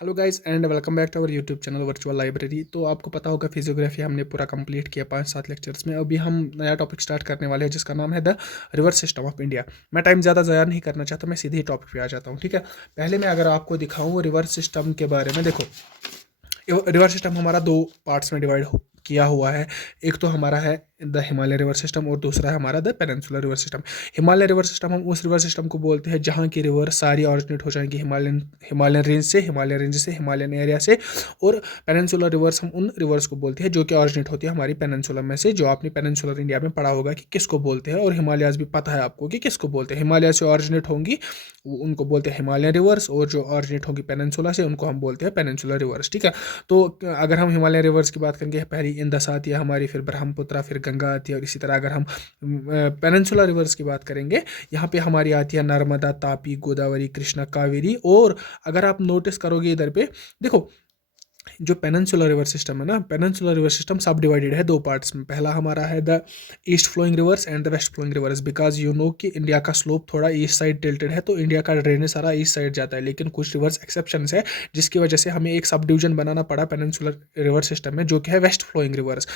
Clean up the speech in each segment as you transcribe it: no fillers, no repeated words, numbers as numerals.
Hello guys and welcome back to our YouTube channel virtual library. तो आपको पता होगा फिजियोग्राफी हमने पूरा कंप्लीट किया 5-7 लेक्चर्स में। अभी हम नया टॉपिक स्टार्ट करने वाले हैं जिसका नाम है the river system of India. मैं टाइम ज़्यादा ज़ाया नहीं करना चाहता, मैं सीधे ही टॉपिक पे आ जाता हूँ। ठीक है, पहले मैं अगर आपको दिखाऊँ रिवर सिस्टम के बारे में, देखो रिवर सिस्टम हमारा दो पार्ट्स में डिवाइड किया हुआ है। एक तो हमारा है द हिमालय रिवर सिस्टम और दूसरा है हमारा the peninsular river system. Himalaya river system हम उस रिवर सिस्टम को बोलते हैं जहाँ की रिवर सारी ऑरिजिनेट हो जाएंगी हिमालयन रेंज से हिमालयन एरिया से। और पेनिनसुलर रिवर्स हम उन रिवर्स को बोलते हैं जो कि ऑरिजिनेट होती है हमारी पेनिनसुलर में से, जो आपने पेनिनसुलर इंडिया में पढ़ा होगा कि किसको बोलते हैं। और हिमालयाज भी पता है आपको कि किसको बोलते हैं। हिमालय से ऑरिजिनेट होंगी उनको बोलते हैं हिमालयन रिवर्स, और जो ऑरिजिनेट होंगी पेनिनसुला से उनको हम बोलते हैं पेनिनसुलर रिवर्स। ठीक है, तो अगर हम हिमालयन रिवर्स की बात करेंगे, पहली इंदस आती है हमारी, फिर ब्रह्मपुत्र, फिर गंगा आती है। और इसी तरह अगर हम पेनिनसुलर रिवर्स की बात करेंगे, यहाँ पे हमारी आती है नर्मदा, तापी, गोदावरी, कृष्णा, कावेरी। और अगर आप नोटिस करोगे इधर पे देखो, जो पेनिनसुलर रिवर सिस्टम है ना, पेनिनसुलर रिवर सिस्टम सब डिवाइडेड है दो पार्ट्स में। पहला हमारा है the east flowing rivers and the west flowing rivers. Because you know कि इंडिया का स्लोप थोड़ा ईस्ट साइड टिल्टेड है, तो इंडिया का ड्रेनेज सारा ईस्ट साइड जाता है। लेकिन कुछ रिवर्स एक्सेप्शंस है जिसकी वजह से हमें एक सब डिवीजन बनाना पड़ा पेनिनसुलर रिवर सिस्टम में, जो कि है वेस्ट फ्लोइंग रिवर्स।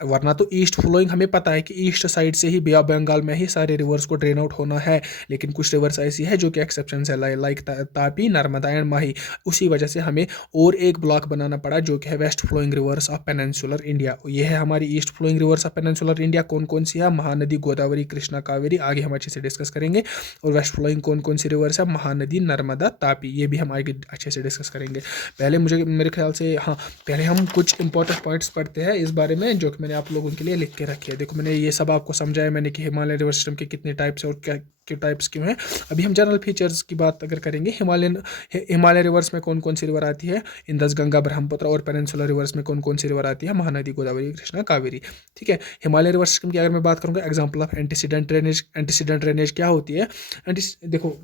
वरना तो ईस्ट फ्लोइंग हमें पता है कि ईस्ट साइड से ही बे ऑफ बंगाल में ही सारे रिवर्स को ड्रेन आउट होना है। लेकिन कुछ रिवर्स ऐसी है जो कि एक्सेप्शन है, लाइक तापी, नर्मदा एंड माही। उसी वजह से हमें और एक ब्लॉक बनाना पड़ा जो कि है west flowing rivers of peninsular India. ये है हमारी east flowing rivers of peninsular India. कौन कौन सी है? महानदी, गोदावरी, कृष्णा, कावेरी, आगे हम अच्छे से डिस्कस करेंगे। और वेस्ट फ्लोइंग कौन कौन सी रिवर्स है? महानदी, नर्मदा, तापी। ये भी हम आगे अच्छे से डिस्कस करेंगे। पहले मुझे मेरे ख्याल से हाँ, पहले हम कुछ इंपॉर्टेंट पॉइंट्स पढ़ते हैं इस बारे में जो कि मैंने आप लोगों के लिए लिख के रखे हैं। देखो, मैंने ये सब आपको समझाया मैंने कि हिमालय रिवर सिस्टम के कितने टाइप्स हैं और क्या क्यों टाइप्स क्यों हैं। अभी हम जनरल फीचर्स की बात अगर करेंगे, हिमालय रिवर्स में कौन कौन सी रिवर आती है? इंदस, गंगा, ब्रह्मपुत्र। और पेनिनसुलर रिवर्स में कौन कौन सी रिवर आती है? महानदी, गोदावरी, कृष्णा, कावेरी। ठीक है, हिमालय रिवर सिस्टम की अगर मैं बात करूँगा, example of antecedent drainage. Antecedent drainage क्या होती है? देखो,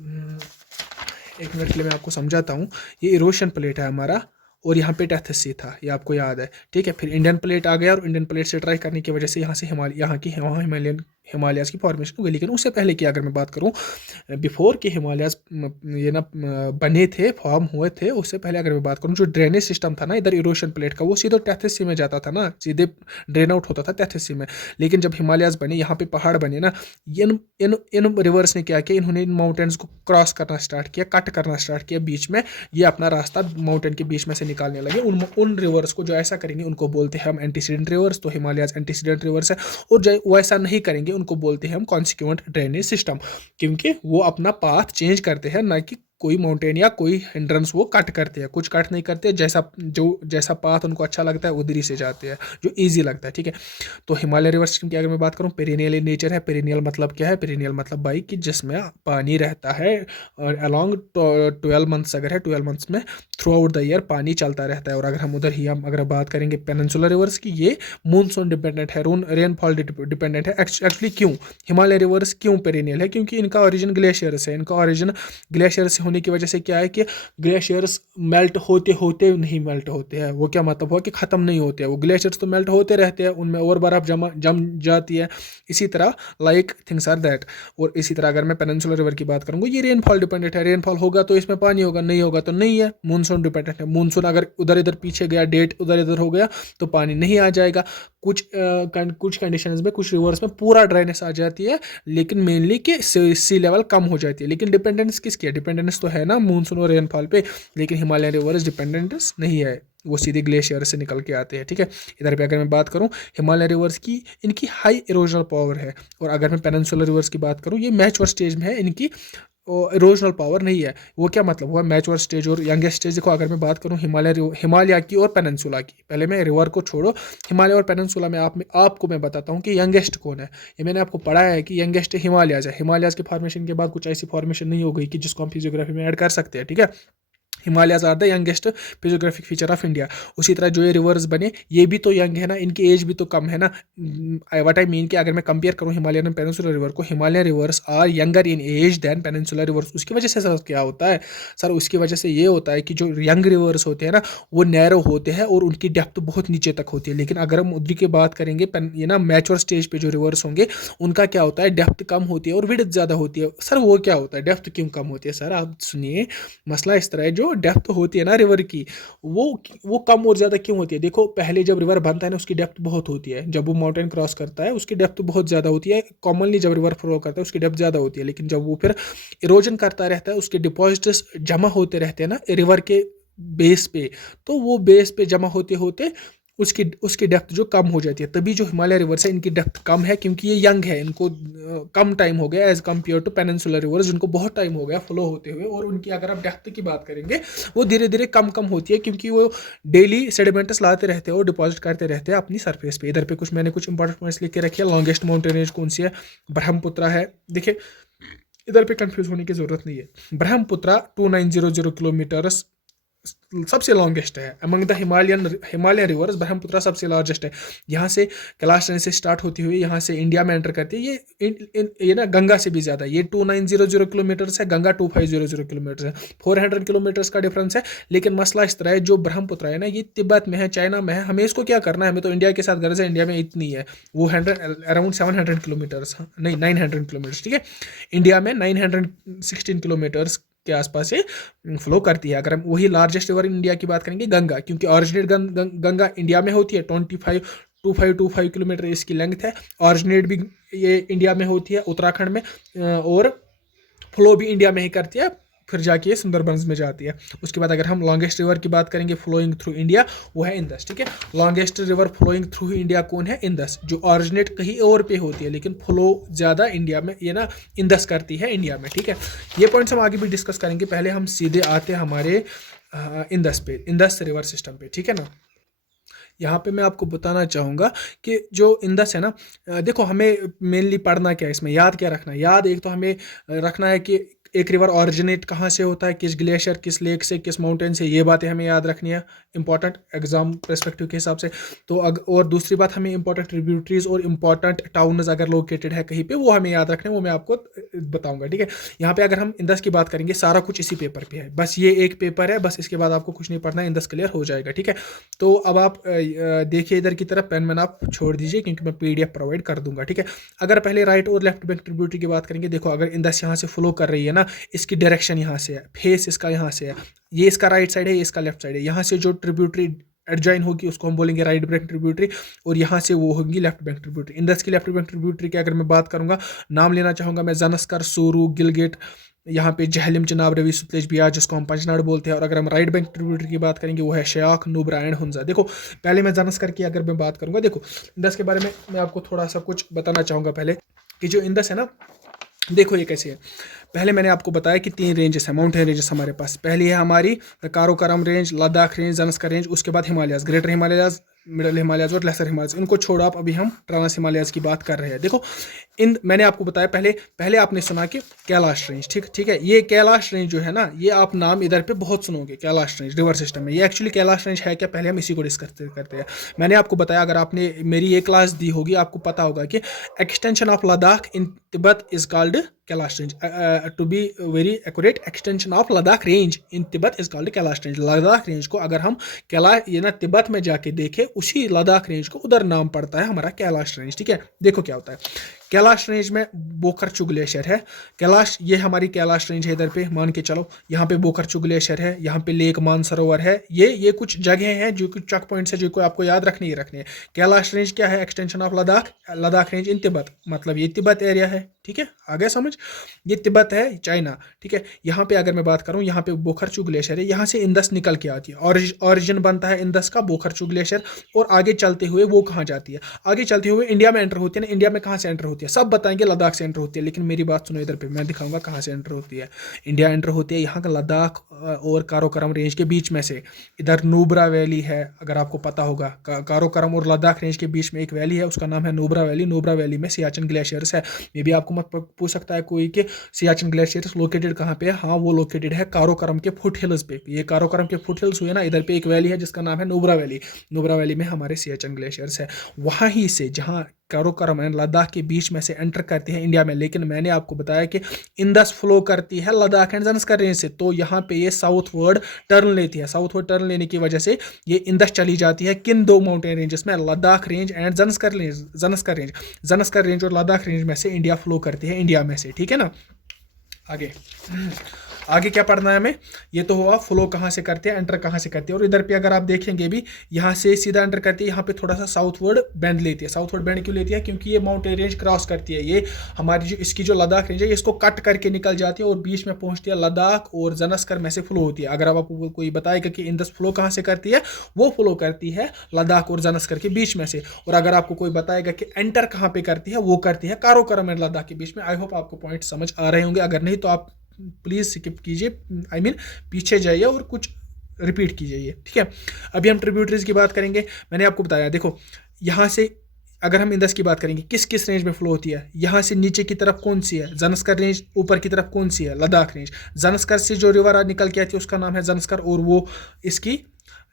एक मिनट के लिए मैं आपको समझाता हूँ। ये इरोशन प्लेट है हमारा, और यहाँ पे टेथस सी था, ये आपको याद है। ठीक है, फिर इंडियन प्लेट आ गया, और इंडियन प्लेट से ट्राई करने की वजह से यहाँ से वहाँ हिमालयाज की फॉर्मेशन हो गई। लेकिन उससे पहले की अगर मैं बात करूँ, बिफोर के हिमालयाज ये ना बने थे, फॉर्म हुए थे, उससे पहले अगर मैं बात करूँ, जो ड्रेनेज सिस्टम था ना इधर इरोशन प्लेट का, वो सीधे टेथस सी में जाता था ना, सीधे ड्रेन आउट होता था टेथस सी में। लेकिन जब हिमालयाज बने, यहाँ पे पहाड़ बने ना, इन इन इन रिवर्स ने क्या किया, इन्होंने इन माउंटेन्स को क्रॉस करना स्टार्ट किया, कट करना स्टार्ट किया बीच में। ये अपना रास्ता माउंटेन के बीच में से निकालने लगे। उन रिवर्स को जो ऐसा करेंगे उनको बोलते हैं हम एंटीसीडेंट रिवर्स। तो हिमालयाज एंटीसीडेंट रिवर्स है। और जो वो ऐसा नहीं करेंगे उनको बोलते हैं हम कॉन्सिक्वेंट ड्रेनेज सिस्टम, क्योंकि वो अपना पाथ चेंज करते हैं, ना कि कोई माउंटेन या कोई हिंड्रेंस वो कट करते हैं। कुछ कट नहीं करते, जैसा पाथ उनको अच्छा लगता है उधर ही से जाते हैं, जो ईजी लगता है। ठीक है, तो हिमालय रिवर सिस्टम की अगर मैं बात करूँ, पेरिनियल इन नेचर है। पेरिनियल मतलब क्या है? पेरिनियल मतलब भाई कि जिसमें पानी रहता है अलॉन्ग 12 मंथ्स। अगर है 12 मंथ्स में थ्रू आउट द ईयर पानी चलता रहता है। और अगर हम अगर बात करेंगे पेनिनसुलर रिवर्स की, ये मूनसून डिपेंडेंट है, रेनफॉल डिपेंडेंट है। एक्चुअली क्यों हिमालय रिवर्स क्यों पेरिनियल है? क्योंकि इनका ओरिजिन ग्लेशियर से, इनका ओरिजिन ग्लेशियर से होने की वजह से क्या है कि ग्लेशियर्स मेल्ट होते होते नहीं मेल्ट होते हैं। वो क्या मतलब हुआ कि ख़त्म नहीं होते हैं, वो ग्लेशियर्स तो मेल्ट होते रहते हैं, उनमें और बर्फ़ जम जाती है। इसी तरह लाइक थिंग्स आर दैट। और इसी तरह अगर मैं पेनिनसुलर रिवर की बात करूँगा, ये रेनफॉल डिपेंडेंट है। रेनफॉल होगा तो इसमें पानी होगा, नहीं होगा तो नहीं है। मूनसून डिपेंडेंट है। मूनसून अगर उधर इधर पीछे गया, डेट उधर इधर हो गया, तो पानी नहीं आ जाएगा। कुछ कंडीशंस में, कुछ रिवर्स में पूरा ड्राइनेस आ जाती है, लेकिन मेनली कि सी लेवल कम हो जाती है। लेकिन डिपेंडेंस किसकी है? डिपेंडेंस तो है ना मूनसून और रेनफॉल पे। लेकिन हिमालयन रिवर्स डिपेंडेंस नहीं है, वो सीधे ग्लेशियर से निकल के आते हैं। ठीक है, इधर पे अगर मैं बात करूं हिमालय रिवर्स की, इनकी हाई इरोजनल पावर है। और अगर मैं पेनिनसुलर रिवर्स की बात करूं, ये मैच्योर स्टेज में है, इनकी इरोजनल पावर नहीं है। वो क्या मतलब हुआ? मैच्योर स्टेज और यंगेस्ट स्टेज। देखो, अगर मैं बात करूं हिमालय की और पेनिनसुला की, पहले मैं रिवर को छोड़ो, हिमालय और पेनिनसुला में आपको मैं बताता हूं कि यंगेस्ट कौन है। ये मैंने आपको पढ़ाया है कि यंगेस्ट हिमालयाज है। हिमालयाज के फॉर्मेशन के बाद कुछ ऐसी फॉर्मेशन नहीं हो गई कि जिसको हम फिजियोग्राफी में ऐड कर सकते हैं। ठीक है, Himalayas are the youngest physiographic feature of India. उसी तरह जो ये रिवर्स बने, ये भी तो यंग है ना, इनकी एज भी तो कम है ना। व्हाट आई मीन कि अगर मैं कंपेयर करूँ हिमालयन एंड पेनिनसुलर रिवर को, Himalayan rivers are younger in age than peninsular rivers. उसकी वजह से सर क्या होता है? सर उसकी वजह से ये होता है कि जो यंग रिवर्स होते हैं ना, वो नैरो होते हैं और उनकी डेप्थ बहुत नीचे तक होती है। लेकिन अगर हम उधर की बात करेंगे, ये ना मैच्योर स्टेज पे जो रिवर्स होंगे, उनका क्या होता है? डेप्थ कम होती है और विड्थ ज़्यादा होती है। सर वो क्या होता है? डेप्थ क्यों कम होती है? सर आप सुनिए, मसला इस तरह है, जो डेप्थ होती है ना रिवर की, वो कम और ज़्यादा क्यों होती है? देखो, पहले जब रिवर बनता है ना उसकी डेप्थ बहुत होती है, जब वो माउंटेन क्रॉस करता है उसकी डेप्थ बहुत ज़्यादा होती है। कॉमनली जब रिवर फ्लो करता है उसकी डेप्थ ज़्यादा होती है, लेकिन जब वो फिर इरोजन करता रहता है, उसके डिपॉजिट्स जमा होते रहते हैं ना रिवर के बेस पे, तो वो बेस पे जमा होते होते उसकी उसकी डेप्थ जो कम हो जाती है। तभी जो हिमालय रिवर्स है इनकी डेप्थ कम है, क्योंकि ये यंग है, इनको कम टाइम हो गया as compare to peninsular rivers जिनको बहुत टाइम हो गया फ्लो होते हुए, और उनकी अगर आप डेप्थ की बात करेंगे वो धीरे धीरे कम कम होती है, क्योंकि वो डेली सेडिमेंट्स लाते रहते हैं और डिपॉजिट करते रहते हैं अपनी सरफेस पे। इधर पे मैंने कुछ इंपॉर्टेंट पॉइंट्स लिख के रखे हैं। लॉन्गेस्ट माउंटेन रेंज कौन सी है? ब्रह्मपुत्रा है। देखिए, इधर पे कंफ्यूज होने की जरूरत नहीं है। ब्रह्मपुत्रा 2900 किलोमीटर्स सबसे लॉन्गेस्ट है among the Himalaya reverse. Brahmaputra सबसे लार्जेस्ट है। यहाँ से कैलाश रेंज से स्टार्ट होती हुई यहाँ से इंडिया में एंटर करती है। ये ना गंगा से भी ज़्यादा, ये 2900 किलोमीटर्स है, गंगा 2500 किलोमीटर है, 400 किलोमीटर्स का डिफरेंस है। लेकिन मसला इस तरह है, जो ब्रह्मपुत्रा है ना ये तिब्बत में है, चाइना में है, हमें इसको क्या करना है? हमें तो इंडिया के साथ गर्ज है, इंडिया में इतनी है, वो अराउंड 700 किलोमीटर्स, नहीं 900 किलोमीटर्स, ठीक है। इंडिया में 916 किलोमीटर्स के आसपास से फ्लो करती है। अगर हम वही लार्जेस्ट रिवर इन इंडिया की बात करेंगे, गंगा, क्योंकि ऑरिजिनेट गंगा इंडिया में होती है, 2525 किलोमीटर इसकी लेंथ है। ऑरिजिनेट भी ये इंडिया में होती है, उत्तराखंड में, और फ्लो भी इंडिया में ही करती है, फिर जाके सुंदरबंस में जाती है। उसके बाद अगर हम लॉन्गेस्ट रिवर की बात करेंगे फ्लोइंग थ्रू इंडिया, वो है इंदस, ठीक है। Longest river flowing through India कौन है? इंदस, जो ऑरिजिनेट कहीं और पे होती है लेकिन फ्लो ज़्यादा इंडिया में ये ना इंदस करती है इंडिया में, ठीक है। ये पॉइंट्स हम आगे भी डिस्कस करेंगे। पहले हम सीधे आते हैं हमारे इंदस पे, इंदस रिवर सिस्टम पे, ठीक है ना। यहाँ पे मैं आपको बताना चाहूँगा कि जो इंदस है ना, देखो हमें मेनली पढ़ना क्या है इसमें, याद क्या रखना है? याद एक तो हमें रखना है कि एक रिवर ऑरिजिनेट कहाँ से होता है, किस ग्लेशियर, किस लेक से, किस माउंटेन से, ये बातें हमें याद रखनी है, इंपॉर्टेंट एग्जाम पर्सपेक्टिव के हिसाब से। तो और दूसरी बात, हमें इंपॉर्टेंट ट्रिब्यूटरीज और इंपॉर्टेंट टाउन्स अगर लोकेटेड है कहीं पे, वो हमें याद रखने, वो मैं आपको बताऊंगा, ठीक है। यहाँ पे अगर हम इंदस की बात करेंगे, सारा कुछ इसी पेपर पे है, बस ये एक पेपर है, बस इसके बाद आपको कुछ नहीं पढ़ना है, इंदस क्लियर हो जाएगा, ठीक है। तो अब आप देखिए इधर की तरफ, पेन मैन आप छोड़ दीजिए क्योंकि मैं PDF प्रोवाइड कर दूंगा, ठीक है। अगर पहले राइट और लेफ्ट बैंक ट्रिब्यूटरी की बात करेंगे, देखो अगर इंदस यहाँ से फ्लो कर रही है ना, इसकी डायरेक्शन यहाँ से है, फेस इसका यहाँ से है, ये इसका राइट साइड है, ये इसका लेफ्ट साइड है। यहाँ से जो ट्रिब्यूटरी एडजॉइन होगी उसको हम बोलेंगे राइट बैंक ट्रिब्यूटरी, और यहाँ से वो होगी लेफ्ट बैंक ट्रिब्यूटरी। इंदस की लेफ्ट बैंक ट्रिब्यूटरी की अगर मैं बात करूँगा, नाम लेना चाहूँगा मैं, जनस्कर, सूरू, गिलगिट, यहाँ पे जहलिम, चिनाब, रवि, सतलेज, बियास, जिसको हम पंचनाड़ बोलते हैं। और अगर हम राइट बैंक ट्रिब्यूटरी की बात करेंगे, वो है शयाख, नुब्रा एंड हुंजा। देखो पहले मैं जनस्कर की अगर मैं बात करूँगा, देखो इंदस के बारे में मैं आपको थोड़ा सा कुछ बताना चाहूँगा पहले, कि जो इंदस है ना, देखो ये कैसे है। पहले मैंने आपको बताया कि 3 रेंजेस हैं, माउंटेन रेंजेस हमारे पास। पहली है हमारी कारोकोरम range, Ladakh range, Zanskar range, उसके बाद हिमालयाज, ग्रेटर हिमालयाज, मिडल हिमालयाज और लेसर हिमालयाज। इनको छोड़ो आप, अभी हम ट्रांस हिमालयाज की बात कर रहे हैं। देखो मैंने आपको बताया, पहले आपने सुना कि कैलाश रेंज, ठीक है। ये कैलाश रेंज जो है ना, ये आप नाम इधर पे बहुत सुनोगे, कैलाश रेंज रिवर सिस्टम में। ये एक्चुअली कैलाश रेंज है क्या, पहले हम इसी को डिस्कस करते हैं। मैंने आपको बताया, अगर आपने मेरी ये क्लास दी होगी, आपको पता होगा कि extension of Ladakh in Tibet is called Kailash range. To be very accurate, extension of Ladakh range in Tibet is called Kailash range. Ladakh range को अगर हम ये ना तिब्बत में जाके देखें, उसी लद्दाख रेंज को उधर नाम पड़ता है हमारा कैलाश रेंज, ठीक है। देखो क्या होता है, कैलाश रेंज में बोकरचू ग्लेशियर है। कैलाश, ये हमारी कैलाश रेंज है, इधर पे मान के चलो, यहाँ पे बोकरचू ग्लेशियर है, यहाँ पे लेक मानसरोवर है। ये कुछ जगह हैं जो कि चेक पॉइंट्स है, जो को आपको याद रखने ही रखने हैं। कैलाश रेंज क्या है? Extension of Ladakh range in Tibet, मतलब ये तिब्बत एरिया है, ठीक है। आगे समझ, ये तिब्बत है, चाइना, ठीक है। यहाँ पे अगर मैं बात करूँ, यहाँ पे बोखरचू ग्लेशियर है, यहाँ से इंदस निकल के आती है, ऑरिजिन बनता है इंदस का, बोखरचू ग्लेशियर। और आगे चलते हुए वो कहाँ जाती है? आगे चलते हुए इंडिया में एंटर होती है ना। इंडिया में कहाँ से एंटर होती है? सब बताएंगे लद्दाख से एंटर होती है, लेकिन मेरी बात सुनो, इधर पे मैं दिखाऊंगा कहाँ से एंटर होती है। इंडिया एंटर होती है यहाँ का लद्दाख और कारोकोरम रेंज के बीच में से। इधर नुब्रा वैली है, अगर आपको पता होगा, कारोकोरम और लद्दाख रेंज के बीच में एक वैली है, उसका नाम है नुब्रा वैली। नुब्रा वैली में सियाचिन ग्लेशियर्स है। मे भी आपको मत पूछ सकता है कोई कि सियाचिन ग्लेशियर्स लोकेटेड कहाँ पे है। हाँ, वो लोकेटेड है कारोकोरम के फुट हिल्स पे। ये कारोकोरम के फुट हिल्स हुए ना, इधर पे एक वैली है जिसका नाम है नुब्रा वैली। नुब्रा वैली में हमारे सियाचिन ग्लेशियर्स है। वहाँ ही से जहाँ कारोकोरम एंड लद्दाख के बीच में से एंटर करते हैं इंडिया में, लेकिन मैंने आपको बताया कि इंदस फ्लो करती है लद्दाख एंड जनस्कर रेंज से, तो यहाँ पे ये साउथ वर्ड टर्न लेती है। साउथ वर्ड टर्न लेने की वजह से ये इंदस चली जाती है किन 2 माउंटेन रेंजेस में, Ladakh range and Zanskar range. Zanskar range और लद्दाख रेंज में से इंडिया फ्लो करती है, इंडिया में से, ठीक है ना। आगे आगे क्या पढ़ना है हमें, ये तो हुआ फ्लो कहाँ से करते हैं, एंटर कहाँ से करते हैं। और इधर पे अगर आप देखेंगे भी, यहाँ से सीधा एंटर करती है, यहाँ पे थोड़ा सा साउथवर्ड बेंड लेती है। साउथवर्ड बेंड क्यों लेती है, क्योंकि ये माउंटेन रेंज क्रॉस करती है, ये हमारी जो इसकी जो लद्दाख रेंज है इसको कट करके निकल जाती है और बीच में पहुंचती है लद्दाख और जन्सकर में से फ्लो होती है। अगर आपको कोई बताएगा कि इंडस फ्लो कहाँ से करती है, वो फ्लो करती है लद्दाख और जन्सकर के बीच में से। और अगर आपको कोई बताएगा कि एंटर कहाँ पे करती है, वो करती है काराकोरम एंड लद्दाख के बीच में। आई होप आपको पॉइंट समझ आ रहे होंगे, अगर नहीं तो आप प्लीज स्किप कीजिए, आई मीन पीछे जाइए और कुछ रिपीट कीजिए, ठीक है। अभी हम ट्रिब्यूटरीज की बात करेंगे। मैंने आपको बताया, देखो यहाँ से अगर हम इंडस की बात करेंगे, किस किस रेंज में फ्लो होती है, यहाँ से नीचे की तरफ कौन सी है, जन्सकर रेंज, ऊपर की तरफ कौन सी है, लद्दाख रेंज। जन्सकर से जो रिवर निकल के आती है उसका नाम है जन्सकर और वो इसकी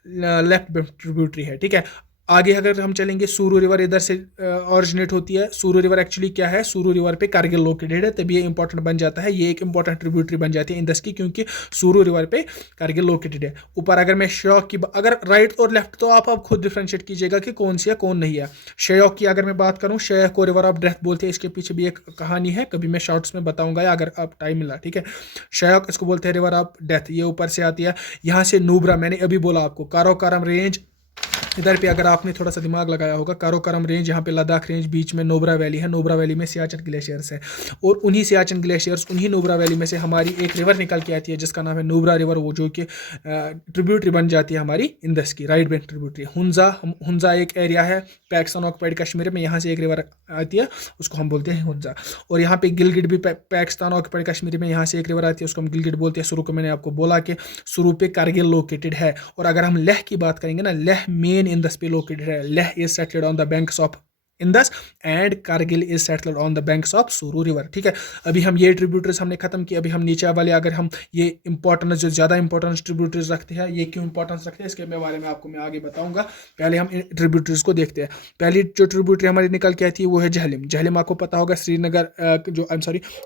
लेफ्ट ट्रिब्यूटरी है, ठीक है। आगे अगर हम चलेंगे, सूरू रिवर इधर से ऑरिजिनेट होती है। सूरू रिवर एक्चुअली क्या है, सूरू रिवर पे कारगिल लोकेटेड है, तभी ये इंपॉर्टेंट बन जाता है, ये एक इंपॉर्टेंट ट्रिब्यूटरी बन जाती है इंडस की, क्योंकि सूरू रिवर पे कारगिल लोकेटेड है। ऊपर अगर मैं श्योक की, अगर राइट और लेफ्ट तो आप खुद डिफ्रेंशिएट कीजिएगा कि कौन सी है कौन नहीं है। श्योक की अगर मैं बात करूँ, श्योक को रिवर ऑफ डेथ बोलते हैं, इसके पीछे भी एक कहानी है, कभी मैं शॉर्ट्स में बताऊंगा अगर आप टाइम मिला, ठीक है। श्योक इसको बोलते हैं रिवर ऑफ डेथ, ये ऊपर से आती है। यहाँ से नुब्रा, मैंने अभी बोला आपको, काराकोरम रेंज इधर पे अगर आपने थोड़ा सा दिमाग लगाया होगा, काराकोरम रेंज, यहाँ पे लद्दाख रेंज, बीच में नोब्रा वैली है, नोब्रा वैली में सियाचिन ग्लेशियर्स है, और उन्हीं सियाचिन ग्लेशियर्स, उन्हीं नोब्रा वैली में से हमारी एक रिवर निकल के आती है जिसका नाम है नोब्रा रिवर, वो जो कि ट्रिब्यूटरी बन जाती है हमारी इंडस की, राइट बैंक ट्रिब्यूटरी। हुंजा एक एरिया है पाकिस्तान ऑक्युपाइड कश्मीर में, यहाँ से एक रिवर आती है, उसको हम बोलते हैं हुंजा। और यहाँ पे गिलगिट भी पाकिस्तान ऑक्युपाइड कश्मीर में, यहाँ से एक रिवर आती है, उसको हम गिलगिट बोलते हैं। शुरू को मैंने आपको बोला कि शुरू पे कारगिल लोकेटेड है। और अगर हम लेह की बात करेंगे ना, लेह मेन इंडस पे लोकेटेड है। Leh is settled on the banks of Indus and Kargil is settled on the banks of सूरू रिवर, ठीक है। अभी हम ये ट्रिब्यूटरीज हमने खत्म किया। अभी हम नीचे वाले, अगर हम ये इंपॉर्टेंस, जो ज्यादा इंपॉर्टेंस ट्रिब्यूटरीज रखते हैं, ये क्यों इंपॉर्टेंस रखते हैं, इसके बारे में आपको मैं आगे बताऊंगा। पहले हम ट्रिब्यूटरीज को देखते हैं। पहली जो ट्रिब्यूटरी हमारी निकल के आती है वो है झेलिम। झेलिम आपको पता होगा श्रीनगर,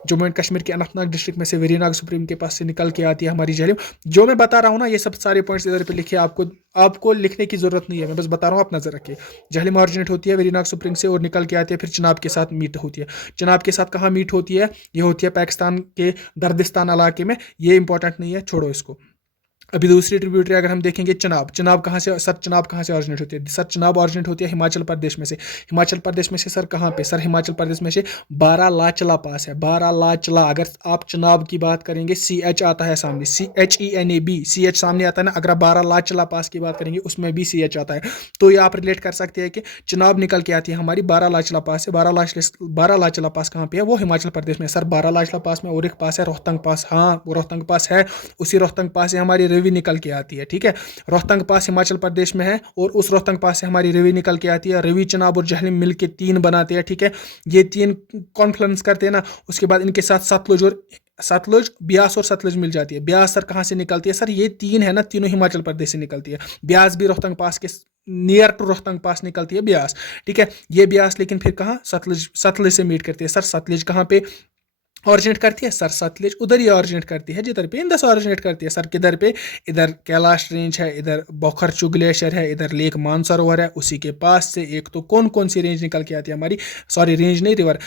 जम्मू एंड कश्मीर के अनंतनाग डिस्ट्रिक्ट में से वेरीनाग सुप्रीम के पास से निकल के आती है हमारी झेलिम। जो मैं बता रहा हूँ ना, ये सब सारे पॉइंट्स इधर पे लिखे, आपको लिखने की जरूरत नहीं है, मैं बस बता रहा हूँ, आप नजर रखिए। झेलिम ऑरिजिनेट होती है वेरीनाग सुप्रीम से और निकल के आती है, फिर चिनाब के साथ मीट होती है। चिनाब के साथ कहाँ मीट होती है, ये होती है पाकिस्तान के दर्दिस्तान इलाके में। ये इंपॉर्टेंट नहीं है, छोड़ो इसको। अभी दूसरी ट्रिब्यूटरी अगर हम देखेंगे, चिनाब कहाँ से, सर चिनाब कहाँ से ऑरिजिनेट होती है, सर चिनाब ऑरिजिनेट होती है हिमाचल प्रदेश में से। हिमाचल प्रदेश में से सर कहाँ पे, सर हिमाचल प्रदेश में से बारालाचला पास है, बारालाचला। अगर आप चिनाब की बात करेंगे, CH आता है सामने, CHENAB, CH सामने आता है ना। अगर आप बारालाचला पास की बात करेंगे, उसमें भी CH आता है, तो ये आप रिलेट कर सकते हैं कि चिनाब निकल के आती है हमारी बारालाचला पास से। बारालाचला पास कहाँ पे है, वो हिमाचल प्रदेश में। सर बारालाचला पास में और एक पास है रोहतंग पास, हाँ वो रोहतंग पास है, उसी रोहतंग पास से हमारी रवि निकल के आती है, ठीक है। रोहतंग पास हिमाचल प्रदेश में है और उस रोहतंग पास से हमारी रवि निकल के आती है। रवि, चिनाब और झेलिम मिलके 3 बनाते हैं, ठीक है। ये 3 कॉन्फ्लुएंस करते हैं ना, उसके बाद इनके साथ सतलुज, ब्यास और सतलुज मिल जाती है। ब्यास सर कहाँ से निकलती है, सर ये 3 है ना, तीनों हिमाचल प्रदेश से निकलती है। ब्यास भी रोहतंग पास के नियर टू रोहतंग पास निकलती है ब्यास, ठीक है। ये ब्यास लेकिन फिर कहाँ, सतलुज से मीट करती है। सर सतलुज कहाँ पे ऑरिजिनेट करती है, सर सतलुज उधर ही ऑरिजिनेट करती है जिधर पे इंडस ऑरिजिनेट करती है। सर किधर पे, इधर कैलाश रेंज है, इधर बोखरचू ग्लेशियर है, इधर लेक मानसरोवर है, उसी के पास से एक तो कौन सी रेंज निकल के आती है हमारी, सॉरी रेंज नहीं, रिवर,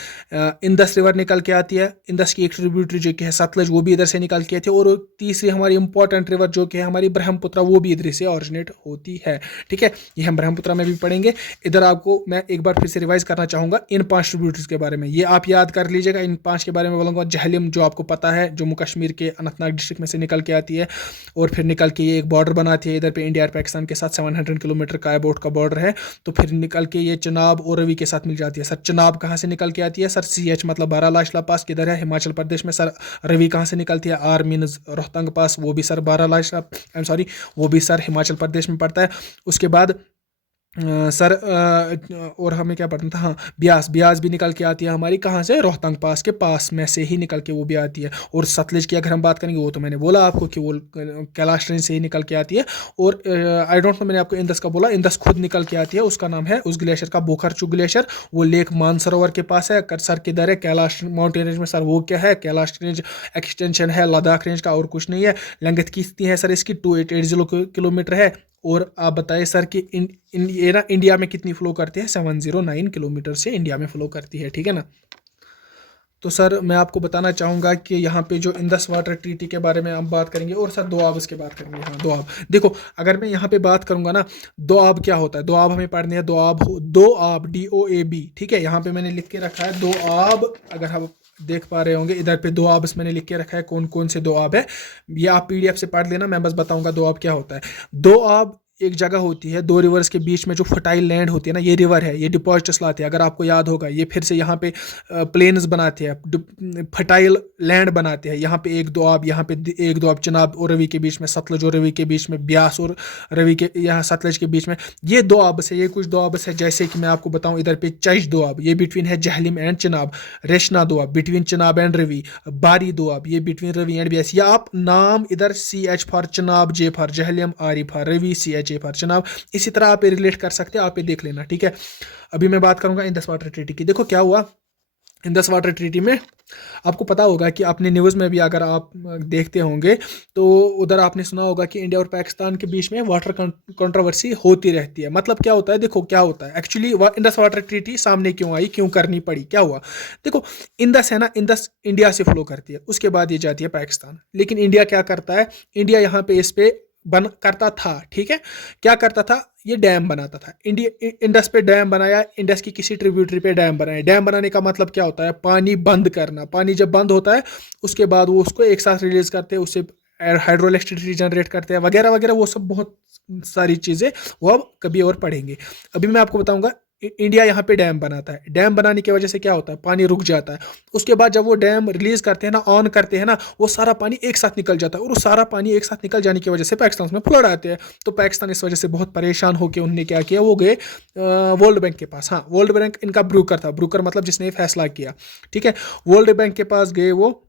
इंडस रिवर निकल के आती है। इंडस की एक ट्रिब्यूटरी जो कि है सतलुज, वो भी इधर से निकल के आती है। और तीसरी हमारी इंपॉर्टेंट रिवर जो कि है हमारी ब्रह्मपुत्र, वो भी इधर से ऑरिजिनेट होती है, ठीक है। ये हम ब्रह्मपुत्र में भी पढ़ेंगे। इधर आपको मैं एक बार फिर से रिवाइज करना चाहूंगा इन 5 ट्रिब्यूटरीज के बारे में, ये आप याद कर लीजिएगा। इन 5 के बारे में बोलूंगा। झेलिम जो आपको पता है जम्मू कश्मीर के अनंतनाग डिस्ट्रिक्ट में से निकल के आती है और फिर निकल के ये एक बॉर्डर बनाती है इधर पे इंडिया और पाकिस्तान के साथ, 700 किलोमीटर का अबाउट का बॉर्डर है। तो फिर निकल के ये चिनाब और रवि के साथ मिल जाती है। सर चिनाब कहाँ से निकल के आती है, सर CH मतलब बारालाचला पास किधर है, हिमाचल प्रदेश में। सर रवि कहाँ से निकलती है, R मीन्स रोहतंग पास, वो भी सर बारालाचला, वो भी सर हिमाचल प्रदेश में पड़ता है। उसके बाद सर और हमें क्या पढ़ना था, हाँ ब्यास भी निकल के आती है हमारी, कहाँ से, रोहतंग पास के पास में से ही निकल के वो भी आती है। और सतलुज की अगर हम बात करेंगे, वो तो मैंने बोला आपको कि वो कैलाश रेंज से ही निकल के आती है। और आई डोंट नो, मैंने आपको इंडस का बोला, इंडस खुद निकल के आती है, उसका नाम है उस ग्लेशियर का बोखरचू ग्लेशियर, वो लेक मानसरोवर के पास है। सर किधर है, कैलाश माउंटेन रेंज में। सर वो क्या है, कैलाश रेंज एक्सटेंशन है लद्दाख रेंज का, और कुछ नहीं है। लेंथ कितनी है सर इसकी, 2880 किलोमीटर है। और आप बताइए सर कि ये ना इंडिया में कितनी फ्लो करती है, 709 किलोमीटर से इंडिया में फ्लो करती है, ठीक है ना। तो सर मैं आपको बताना चाहूँगा कि यहाँ पे जो इंदस वाटर ट्रीटी के बारे में हम बात करेंगे, और सर दोआब इसके बात करेंगे। हाँ दोआब, देखो अगर मैं यहाँ पे बात करूँगा ना, दोआब क्या होता है, दोआब हमें पढ़ने है, दोआब DOAB, ठीक है। यहाँ पे मैंने लिख के रखा है दोआब, अगर हम देख पा रहे होंगे इधर पे दोआब मैंने लिख के रखा है, कौन कौन से दोआब है, ये आप PDF से पढ़ लेना, मैं बस बताऊंगा दोआब क्या होता है। दोआब एक जगह होती है, दो रिवर्स के बीच में जो फर्टाइल लैंड होती है ना, ये रिवर है, ये डिपॉजिट्स लाते हैं, अगर आपको याद होगा, ये फिर से यहाँ पे प्लेन्स बनाते हैं, फर्टाइल लैंड बनाते हैं। यहाँ पे एक दोआब, यहाँ पे एक दोआब चिनाब और रवि के बीच में, सतलज और रवि के बीच में, ब्यास और रवि के यहाँ सतलज के बीच में, ये दोआब है। ये कुछ दोआब है, जैसे कि मैं आपको बताऊँ, इधर पे चश दोआब, ये बिटवीन है Jhelum and Chenab, Rechna Doab between Chenab and Ravi, Bari Doab ये बिटवीन रवि एंड ब्यास। या आप नाम इधर CH for Chenab, J for Jhelum, RE for Ravi, CH for Chenab, इसी तरह आप रिलेट कर सकते हैं, आप ये देख लेना, ठीक है। अभी मैं बात करूंगा इंदस वाटर ट्रीटी की। देखो क्या हुआ इंदस वाटर ट्रीटी में, आपको पता होगा कि आपने न्यूज़ में भी अगर आप देखते होंगे तो उधर आपने सुना होगा कि इंडिया और पाकिस्तान के बीच में वाटर कंट्रोवर्सी होती रहती है। मतलब क्या होता है, देखो क्या होता है एक्चुअली, इंदस वाटर ट्रीटी सामने क्यों आई, क्यों करनी पड़ी, क्या हुआ। देखो इंदस है ना, इंदस इंडिया से फ्लो करती है, उसके बाद ये जाती है पाकिस्तान, लेकिन इंडिया क्या करता है, इंडिया यहाँ पे इस पे बन करता था, ठीक है। क्या करता था, ये डैम बनाता था, इंडिया इंडस पे डैम बनाया, इंडस की किसी ट्रिब्यूटरी पे डैम बनाया। डैम बनाने का मतलब क्या होता है, पानी बंद करना, पानी जब बंद होता है उसके बाद वो उसको एक साथ रिलीज करते हैं, उससे हाइड्रो इलेक्ट्रिसिटी जनरेट करते हैं, वगैरह वगैरह, वो सब बहुत सारी चीज़ें, वो अब कभी और पढ़ेंगे। अभी मैं आपको बताऊंगा, इंडिया यहाँ पे डैम बनाता है, डैम बनाने की वजह से क्या होता है, पानी रुक जाता है। उसके बाद जब वो डैम रिलीज करते हैं ना, ऑन करते हैं ना, वो सारा पानी एक साथ निकल जाता है, और वो सारा पानी एक साथ निकल जाने की वजह से पाकिस्तान में फ्लड आते हैं। तो पाकिस्तान इस वजह से बहुत परेशान होकर उन्होंने क्या किया, वो गए वर्ल्ड बैंक के पास। हाँ वर्ल्ड बैंक इनका ब्रोकर था, ब्रोकर मतलब जिसने फैसला किया, ठीक है। वर्ल्ड बैंक के पास गए वो,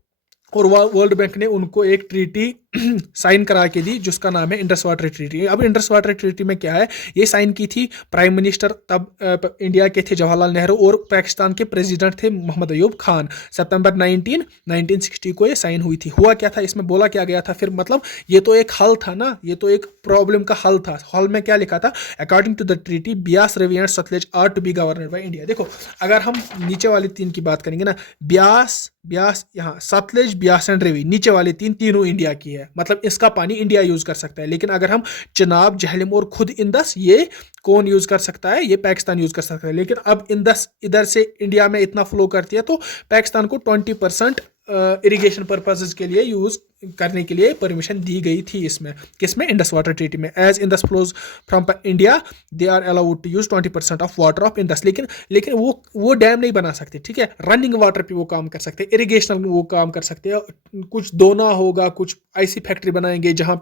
और वर्ल्ड बैंक ने उनको एक ट्रीटी साइन करा के दी, जिसका नाम है इंडस वाटर ट्रीटी। अब इंडस वाटर ट्रीटी में क्या है, ये साइन की थी प्राइम मिनिस्टर तब इंडिया के थे जवाहरलाल नेहरू, और पाकिस्तान के प्रेसिडेंट थे मोहम्मद अयूब खान। सितंबर 1960 को ये साइन हुई थी। हुआ क्या था इसमें, बोला क्या गया था फिर, मतलब ये तो एक हल था ना, ये तो एक प्रॉब्लम का हल था। हल में क्या लिखा था, according to the treaty Beas, Ravi and Sutlej are to be governed by India. देखो अगर हम नीचे वाली तीन की बात करेंगे ना, ब्यास यहाँ सतलज, ब्यास एंड रवि, नीचे वाले तीनों इंडिया की है, मतलब इसका पानी इंडिया यूज कर सकता है। लेकिन अगर हम चिनाब, जहलिम और खुद इंदस, ये कौन यूज कर सकता है, ये पाकिस्तान यूज कर सकता है। लेकिन अब इंदस इधर से इंडिया में इतना फ्लो करती है, तो पाकिस्तान को 20% इरिगेशन पर्पसेस के लिए यूज करने के लिए परमिशन दी गई थी इसमें, किसमें, इंडस वाटर ट्रीटी में। As Indus flows from India they are allowed to use 20% of water of Indus. लेकिन वो डैम नहीं बना सकते, ठीक है। रनिंग वाटर पे वो काम कर सकते हैं, इरिगेशनल में वो काम कर सकते हैं, कुछ दोना होगा, कुछ ऐसी फैक्ट्री बनाएंगे जहां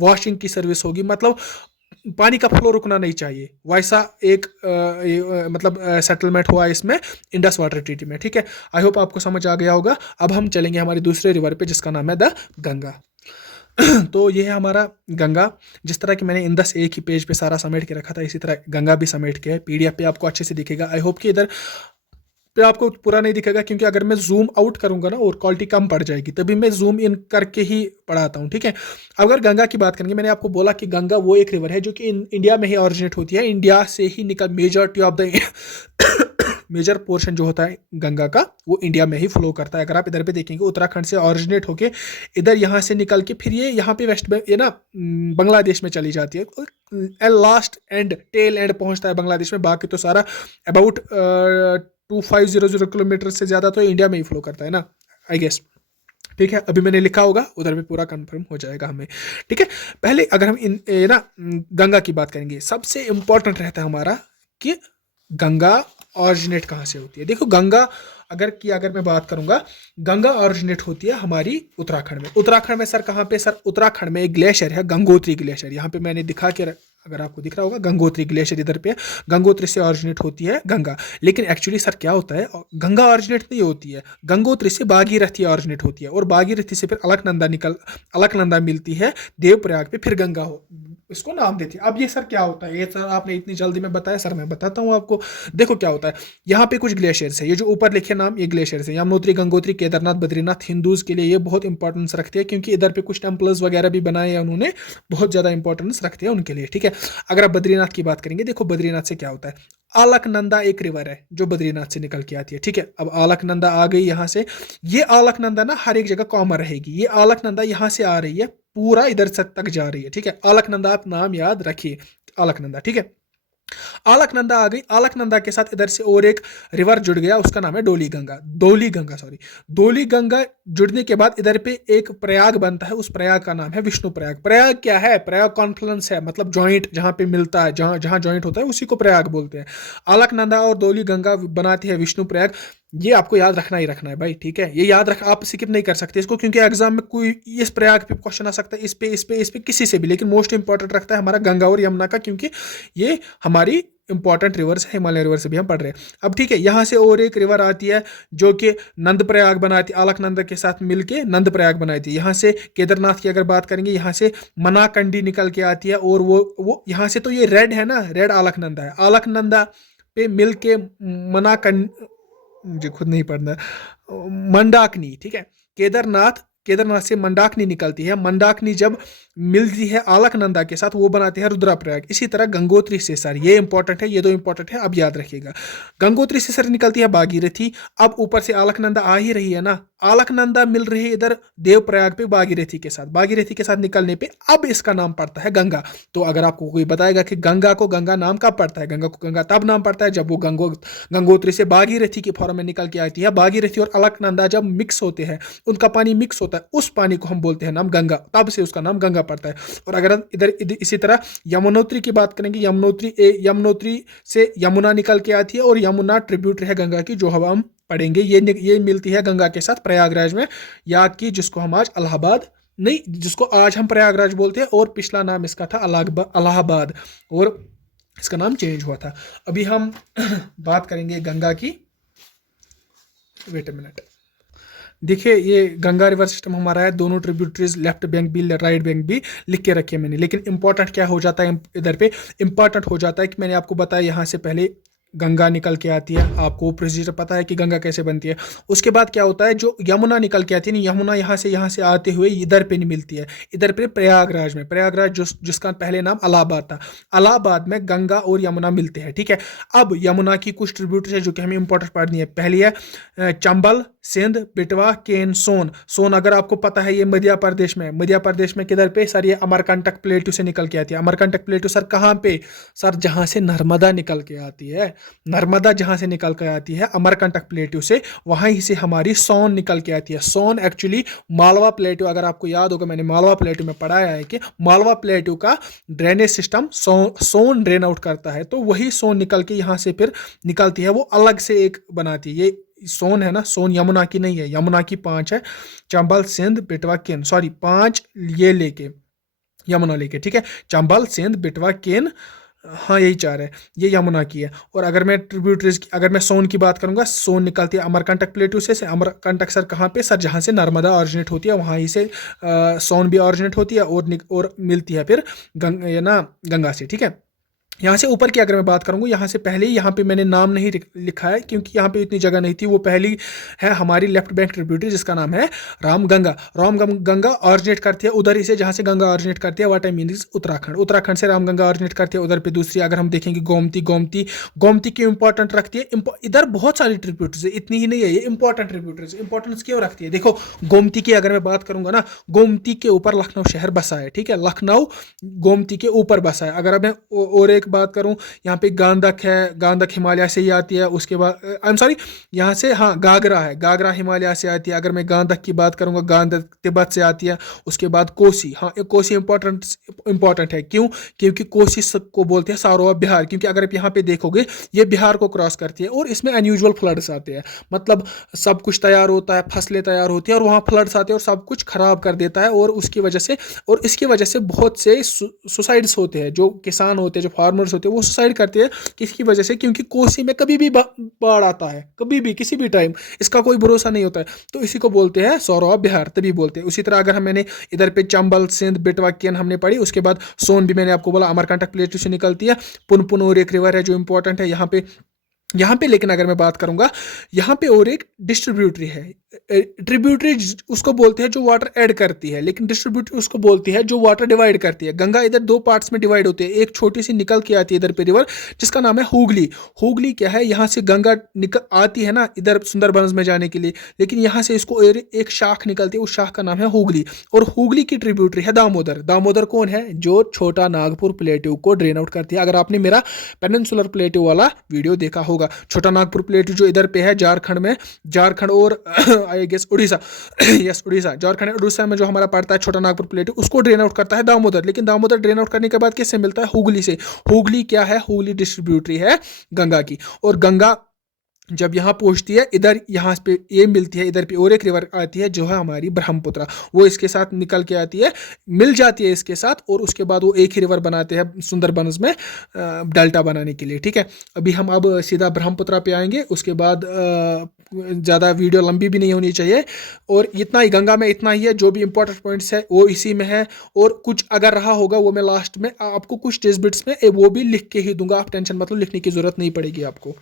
वॉशिंग की सर्विस होगी, मतलब पानी का फ्लो रुकना नहीं चाहिए। वैसा एक मतलब सेटलमेंट हुआ इसमें इंडस वाटर ट्रीटी में, ठीक है। आई होप आपको समझ आ गया होगा। अब हम चलेंगे हमारी दूसरे रिवर पे, जिसका नाम है द गंगा। तो ये है हमारा गंगा। जिस तरह कि मैंने इंदस एक ही पेज पे सारा समेट के रखा था, इसी तरह गंगा भी समेट के है। PDF पे आपको अच्छे से दिखेगा। आई होप कि इधर पे आपको पूरा नहीं दिखेगा, क्योंकि अगर मैं जूम आउट करूंगा ना और क्वालिटी कम पड़ जाएगी, तभी मैं जूम इन करके ही पढ़ाता हूँ, ठीक है। अगर गंगा की बात करेंगे, मैंने आपको बोला कि गंगा वो एक रिवर है जो कि इंडिया में ही ऑरिजिनेट होती है। इंडिया से ही निकल majority of the major portion जो होता है गंगा का, वो इंडिया में ही फ्लो करता है। अगर आप इधर पे देखेंगे, उत्तराखंड से ऑरिजिनेट होके इधर यहाँ से निकल के फिर ये यहाँ पे ये ना बांग्लादेश में चली जाती है, लास्ट एंड टेल एंड पहुँचता है बांग्लादेश में। बाकी तो सारा अबाउट 2500 किलोमीटर से ज़्यादा तो इंडिया में ही फ्लो करता है ना, आई गेस, ठीक है। अभी मैंने लिखा होगा, उधर भी पूरा कंफर्म हो जाएगा हमें, ठीक है। पहले अगर हम ना गंगा की बात करेंगे, सबसे इंपॉर्टेंट रहता है हमारा कि गंगा ऑरिजिनेट कहाँ से होती है। देखो गंगा अगर मैं बात करूंगा, गंगा ऑरिजिनेट होती है हमारी उत्तराखंड में। उत्तराखंड में सर कहाँ पे, सर उत्तराखंड में एक ग्लेशियर है, गंगोत्री ग्लेशियर। यहाँ पे मैंने दिखा के, अगर आपको दिख रहा होगा, गंगोत्री ग्लेशियर इधर पे है। गंगोत्री से ऑरिजिनेट होती है गंगा। लेकिन एक्चुअली सर क्या होता है, गंगा ऑरिजिनेट नहीं होती है, गंगोत्री से भागीरथी ऑरिजिनेट होती है, और भागीरथी से फिर अलकनंदा मिलती है देवप्रयाग पे, फिर गंगा इसको नाम देती है। अब ये सर क्या होता है, ये सर आपने इतनी जल्दी में बताया, सर मैं बताता हूँ आपको। देखो क्या होता है, यहाँ पे कुछ ग्लेशियर्स है, ये जो ऊपर लिखे नाम, ये ग्लेशियर्स है, यमुनोत्री, गंगोत्री, केदारनाथ, बद्रीनाथ। हिंदूज के लिए ये बहुत इंपॉर्टेंस रखते हैं, क्योंकि इधर पे कुछ टेम्पल्स वगैरह भी बनाए हैं उन्होंने, बहुत ज़्यादा इंपॉर्टेंस रखते हैं उनके लिए, ठीक है। अगर आप बद्रीनाथ की बात करेंगे, देखो बद्रीनाथ से क्या होता है, अलकनंदा एक रिवर है जो बद्रीनाथ से निकल के आती है, ठीक है। अब अलकनंदा आ गई यहाँ से, ये अलकनंदा ना हर एक जगह कॉमन रहेगी, ये अलकनंदा यहाँ से आ रही है, पूरा इधर तक जा रही है, ठीक है। अलकनंदा आप नाम याद रखिए, अलकनंदा, ठीक है। अलकनंदा आ गई, अलकनंदा के साथ इधर से और एक रिवर जुड़ गया, उसका नाम है डोली गंगा, डोली गंगा सॉरी, डोली गंगा जुड़ने के बाद इधर पे एक प्रयाग बनता है, उस प्रयाग का नाम है विष्णु प्रयाग। प्रयाग क्या है? प्रयाग कॉन्फ्लुएंस है, मतलब जॉइंट जहां पे मिलता है, जहां जहां जॉइंट होता है उसी को प्रयाग बोलते हैं। अलकनंदा और डोली गंगा बनाती है विष्णु प्रयाग। ये आपको याद रखना ही रखना है भाई, ठीक है। ये याद रख, आप स्किप नहीं कर सकते इसको, क्योंकि एग्जाम में कोई इस प्रयाग पे क्वेश्चन आ सकता है, इस पे किसी से भी, लेकिन मोस्ट इंपॉर्टेंट रखता है हमारा गंगा और यमुना का, क्योंकि ये हमारी इंपॉर्टेंट रिवर्स है, हिमालय रिवर से भी हम पढ़ रहे हैं। अब ठीक है, यहाँ से और एक रिवर आती है जो कि नंद प्रयाग बनाती है, अलकनंदा के साथ मिलके नंद प्रयाग बनाती है। यहाँ से केदारनाथ की अगर बात करेंगे, यहाँ से मनाकंडी निकल के आती है, और वो यहाँ से तो ये रेड है ना, रेड अलकनंदा है, अलकनंदा पे मिल के मनाकंड, मुझे खुद नहीं पढ़ना, मंदाकिनी, ठीक है। केदारनाथ, केदारनाथ से मंदाकिनी निकलती है, मंदाकिनी जब मिलती है अलकनंदा के साथ वो बनाते हैं रुद्रप्रयाग। इसी तरह गंगोत्री सेसर, ये इंपॉर्टेंट है, ये दो इंपॉर्टेंट है, अब याद रखिएगा। गंगोत्री सेसर निकलती है भागीरथी, अब ऊपर से अलकनंदा आ ही रही है ना, अलकनंदा मिल रही है इधर देवप्रयाग पे भागीरथी के साथ, भागीरथी के साथ निकलने पे अब इसका नाम पड़ता है गंगा। तो अगर आपको कोई बताएगा कि गंगा को गंगा नाम कब पड़ता है, गंगा को गंगा तब नाम पड़ता है जब वो गंगोत्री से भागीरथी के फॉर्म में निकल के आती है। भागीरथी और अलकनंदा जब मिक्स होते हैं, उनका पानी मिक्स होता है, उस पानी को हम बोलते हैं नाम गंगा, तब से उसका नाम गंगा पड़ता है। और अगर इधर इसी तरह यमुनोत्री की बात करेंगे, यमुनोत्री से यमुना निकल के आती है, और यमुना ट्रिब्यूटरी है गंगा की, जो हम पढ़ेंगे। ये मिलती है गंगा के साथ प्रयागराज में, या कि जिसको हम आज इलाहाबाद नहीं, जिसको आज हम प्रयागराज बोलते हैं, और पिछला नाम इसका था इलाहाबाद, और इसका नाम चेंज हुआ था। अभी हम बात करेंगे गंगा की, वेट अ मिनट, देखिए ये गंगा रिवर सिस्टम हमारा है, दोनों ट्रिब्यूटरीज लेफ्ट बैंक भी राइट बैंक भी लिख के रखे मैंने। लेकिन इंपॉर्टेंट क्या हो जाता है इधर पे, इंपॉर्टेंट हो जाता है कि मैंने आपको बताया यहाँ से पहले गंगा निकल के आती है, आपको प्रोसीजर पता है कि गंगा कैसे बनती है। उसके बाद क्या होता है, जो यमुना निकल के आती है, यमुना यहाँ से आते हुए इधर पे नहीं मिलती है, इधर पे प्रयागराज में, प्रयागराज जिसका पहले नाम इलाहाबाद था, इलाहाबाद में गंगा और यमुना मिलते हैं, ठीक है। अब यमुना की कुछ ट्रिब्यूटरीज है जो कि हमें इंपॉर्टेंट पढ़नी है। पहली है चंबल, सिंध, बेटवा, केन, सोन। सोन अगर आपको पता है ये मध्य प्रदेश में, मध्य प्रदेश में किधर पे सर, ये अमरकंटक प्लेटू से निकल के आती है। अमरकंटक प्लेटू सर कहाँ पे? सर जहाँ से नर्मदा निकल के आती है, नर्मदा जहाँ से निकल के आती है अमरकंटक प्लेटू से, वहीं से हमारी सोन निकल के आती है। सोन एक्चुअली मालवा प्लेटू, अगर आपको याद होगा मैंने मालवा प्लेटू में पढ़ाया है कि मालवा प्लेटू का ड्रेनेज सिस्टम सोन ड्रेन आउट करता है, तो वही सोन निकल के यहाँ से फिर निकलती है, वो अलग से एक बनाती है। ये सोन है ना, सोन यमुना की नहीं है, यमुना की 5 है, चंबल, सिंध, बेटवा, केन, सॉरी 5 ये लेके यमुना लेके, ठीक है। चंबल, सिंध, बेटवा, केन, हाँ यही 4 है, ये यमुना की है। और अगर मैं ट्रिब्यूटरीज की, अगर मैं सोन की बात करूंगा, सोन निकलती है अमरकंटक प्लेटू से। अमरकंटक सर कहाँ पे? सर जहाँ से नर्मदा ऑरिजिनेट होती है वहाँ ही से सोन भी ऑरिजिनेट होती है, और मिलती है फिर गंगा से, ठीक है। यहाँ से ऊपर की अगर मैं बात करूँगा, यहाँ से पहले ही यहाँ पे मैंने नाम नहीं लिखा है क्योंकि यहाँ पे इतनी जगह नहीं थी। वो पहली है हमारी लेफ्ट बैंक ट्रिब्यूटरी जिसका नाम है रामगंगा। गंगा ऑरिजिनेट करती है उधर ही से जहाँ से गंगा ऑरिजिनेट करती है, what I mean is Uttarakhand. Uttarakhand से रामगंगा ऑरिजिनेट करती है। उधर पे दूसरी अगर हम देखेंगे गोमती की इंपॉर्टेंट रखती है। इधर बहुत सारी ट्रिब्यूटरीज है, इतनी ही नहीं है, ये इंपॉर्टेंट ट्रिब्यूटरीज। इंपॉर्टेंस क्यों रखती है? देखो गोमती की अगर मैं बात करूंगा ना, गोमती के ऊपर लखनऊ शहर बसा है, ठीक है। लखनऊ गोमती के ऊपर बसा है। अगर मैं और एक बात करूं, यहाँ पे गांधक है, गांधक हिमालय से ही आती है। उसके बाद आई एम सॉरी, यहाँ से हाँ गागरा है, गागरा हिमालय से आती है। अगर मैं गांधक की बात करूंगा, गांधक तिब्बत से आती है। उसके बाद कोसी, हाँ कोसी इंपॉर्टेंट है। क्यों? क्योंकि कोसी को बोलते हैं सारोवा बिहार, क्योंकि अगर आप यहाँ पे देखोगे ये बिहार को क्रॉस करती है और इसमें अनयूजुअल फ्लड्स आते हैं। मतलब सब कुछ तैयार होता है, फसलें तैयार होती है और वहाँ फ्लड्स आते हैं और सब कुछ खराब कर देता है। और उसकी वजह से और इसकी वजह से बहुत से सुसाइड्स होते हैं। जो किसान होते हैं, जो फार्मर्स होते हैं, वो सुसाइड करते हैं। किसकी वजह से? क्योंकि कोसी में कभी भी बाढ़ आता है, कभी भी किसी भी टाइम, इसका कोई भरोसा नहीं होता है। तो इसी को बोलते हैं सौरव बिहार, तभी बोलते हैं। उसी तरह अगर मैंने इधर पे चंबल, सिंध, बेटवा, केन हमने पढ़ी। उसके बाद सोन भी मैंने आपको बोला अमरकंटक प्लेटू से निकलती है। पुनपुन और एक रिवर है जो इंपॉर्टेंट है। यहाँ पे यहाँ पे लेकिन अगर मैं बात करूंगा, यहाँ पे और एक डिस्ट्रीब्यूटरी है। ट्रिब्यूटरी उसको बोलते हैं जो वाटर ऐड करती है, लेकिन डिस्ट्रीब्यूटरी उसको बोलती है जो वाटर डिवाइड करती है। गंगा इधर दो पार्ट्स में डिवाइड होती है, एक छोटी सी निकल के आती है इधर पे रिवर, जिसका नाम है हुगली। हुगली क्या है, यहाँ से गंगा निकल आती है ना इधर सुंदरबंस में जाने के लिए, लेकिन यहाँ से इसको एक शाख निकलती है, उस शाख का नाम है हुगली। और हुगली की ट्रिब्यूटरी है दामोदर। दामोदर कौन है, जो छोटा नागपुर प्लेट्यू को ड्रेन आउट करती है। अगर आपने मेरा पेनिनसुलर प्लेट्यू वाला वीडियो देखा होगा, छोटा नागपुर प्लेट्यू जो इधर पे है झारखंड में, झारखंड और I guess Orissa, yes Orissa, Jharkhand Orissa में जो हमारा पड़ता है छोटा नागपुर प्लेट्यू, उसको ड्रेन आउट करता है दामोदर। लेकिन दामोदर ड्रेन आउट करने के बाद किससे मिलता है, हुगली से। हुगली क्या है, हुगली डिस्ट्रीब्यूटरी है गंगा की। और गंगा जब यहाँ पहुंचती है इधर, यहाँ पे ये मिलती है, इधर पे और एक रिवर आती है जो है हमारी ब्रह्मपुत्र, वो इसके साथ निकल के आती है, मिल जाती है इसके साथ, और उसके बाद वो एक ही रिवर बनाते हैं सुंदरबंस में डेल्टा बनाने के लिए। ठीक है, अभी हम अब सीधा ब्रह्मपुत्र पे आएंगे, उसके बाद ज़्यादा वीडियो लंबी भी नहीं होनी चाहिए। और इतना ही गंगा में इतना ही है, जो भी इंपॉर्टेंट पॉइंट्स है वो इसी में है, और कुछ अगर रहा होगा वो मैं लास्ट में आपको कुछ टिप्स में वो भी लिख के ही दूंगा, आप टेंशन मतलब लिखने की जरूरत नहीं पड़ेगी आपको।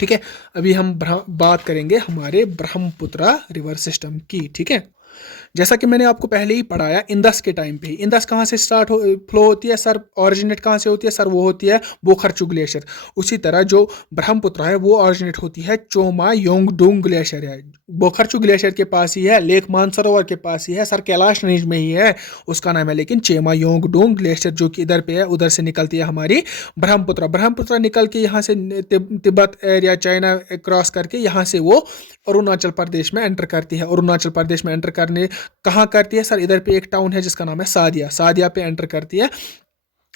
ठीक है, अभी हम बात करेंगे हमारे ब्रह्मपुत्र रिवर सिस्टम की। ठीक है, जैसा कि मैंने आपको पहले ही पढ़ाया, इंदस के टाइम पे ही, इंदस कहाँ से फ्लो होती है सर, ओरिजिनेट कहाँ से होती है सर, वो होती है बोखरचू ग्लेशियर। उसी तरह जो ब्रह्मपुत्र है वो ओरिजिनेट होती है चोमा योंगडोंग ग्लेशियर है, बोखरचू ग्लेशियर के पास ही है, लेक मानसरोवर के पास ही है सर, कैलाश रेंज में ही है, उसका नाम है लेकिन चेमा योंगडोंग ग्लेशियर, जो कि इधर पे है, उधर से निकलती है हमारी ब्रह्मपुत्र। ब्रह्मपुत्र निकल के यहाँ से तिब्बत एरिया चाइना क्रॉस करके यहाँ से वो अरुणाचल प्रदेश में एंटर करती है। अरुणाचल प्रदेश में एंटर करने कहाँ करती है सर, इधर पे एक टाउन है जिसका नाम है सादिया, सादिया पे एंटर करती है।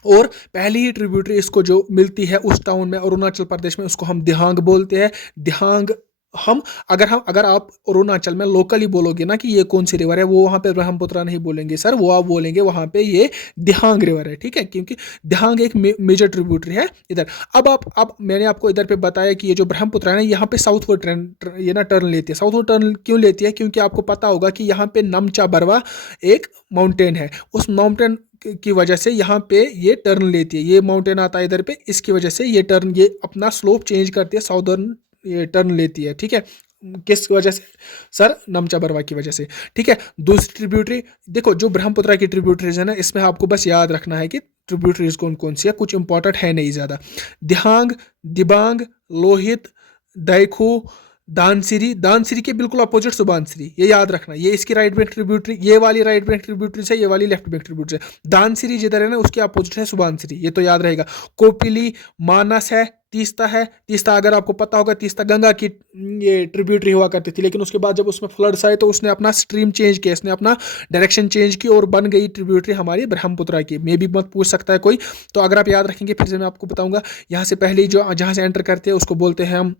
और पहली ही ट्रिब्यूटरी इसको जो मिलती है उस टाउन में अरुणाचल प्रदेश में, उसको हम दिहांग बोलते हैं। दिहांग अगर आप अरुणाचल में लोकली बोलोगे ना कि ये कौन सी रिवर है, वो वहाँ पे ब्रह्मपुत्र नहीं बोलेंगे सर, वो आप बोलेंगे वहाँ पे ये दिहांग रिवर है। ठीक है, क्योंकि दिहांग एक मेजर ट्रिब्यूटरी है इधर। अब मैंने आपको इधर पे बताया कि ये जो ब्रह्मपुत्र है ना, यहाँ पे साउथवर्ड ये ना टर्न लेती है। साउथवर्ड टर्न क्यों लेती है, क्योंकि आपको पता होगा कि यहाँ पे नमचा बरवा एक माउंटेन है, उस माउंटेन की वजह से यहाँ पे ये टर्न लेती है। ये माउंटेन आता है इधर पे, इसकी वजह से ये टर्न, ये अपना स्लोप चेंज करती है, साउदर्न ये टर्न लेती है। ठीक है, किस वजह से सर, नमचा बरवा की वजह से। ठीक है, दूसरी ट्रिब्यूटरी देखो, जो ब्रह्मपुत्र की ट्रिब्यूटरीज है ना, इसमें आपको बस याद रखना है कि ट्रिब्यूटरीज कौन कौन सी है, कुछ इंपॉर्टेंट है नहीं ज़्यादा। दिहांग, दिबांग, लोहित, दाइखू, दानसिरी, दानसिरी के बिल्कुल अपोजिट सुबानसिरी, ये याद रखना, ये इसकी राइट बैंक ट्रिब्यूटरी, ये वाली राइट बैंक ट्रिब्यूटरी है, ये वाली लेफ्ट बैंक ट्रिब्यूटरी है। दानसिरी जिधर है ना उसके अपोजिट है सुबानसिरी, ये तो याद रहेगा। कोपिली, मानस है, तीस्ता है। तीस्ता अगर आपको पता होगा, तीस्ता गंगा की ये ट्रिब्यूटरी हुआ करती थी, लेकिन उसके बाद जब उसमें फ्लड्स आए तो उसने अपना स्ट्रीम चेंज किया, इसने अपना डायरेक्शन चेंज की और बन गई ट्रिब्यूटरी हमारी ब्रह्मपुत्र की। मे भी मत पूछ सकता है कोई, तो अगर आप याद रखेंगे फिर से मैं आपको बताऊंगा। यहाँ से पहले जो जहाँ से एंटर करते हैं उसको बोलते हैं हम,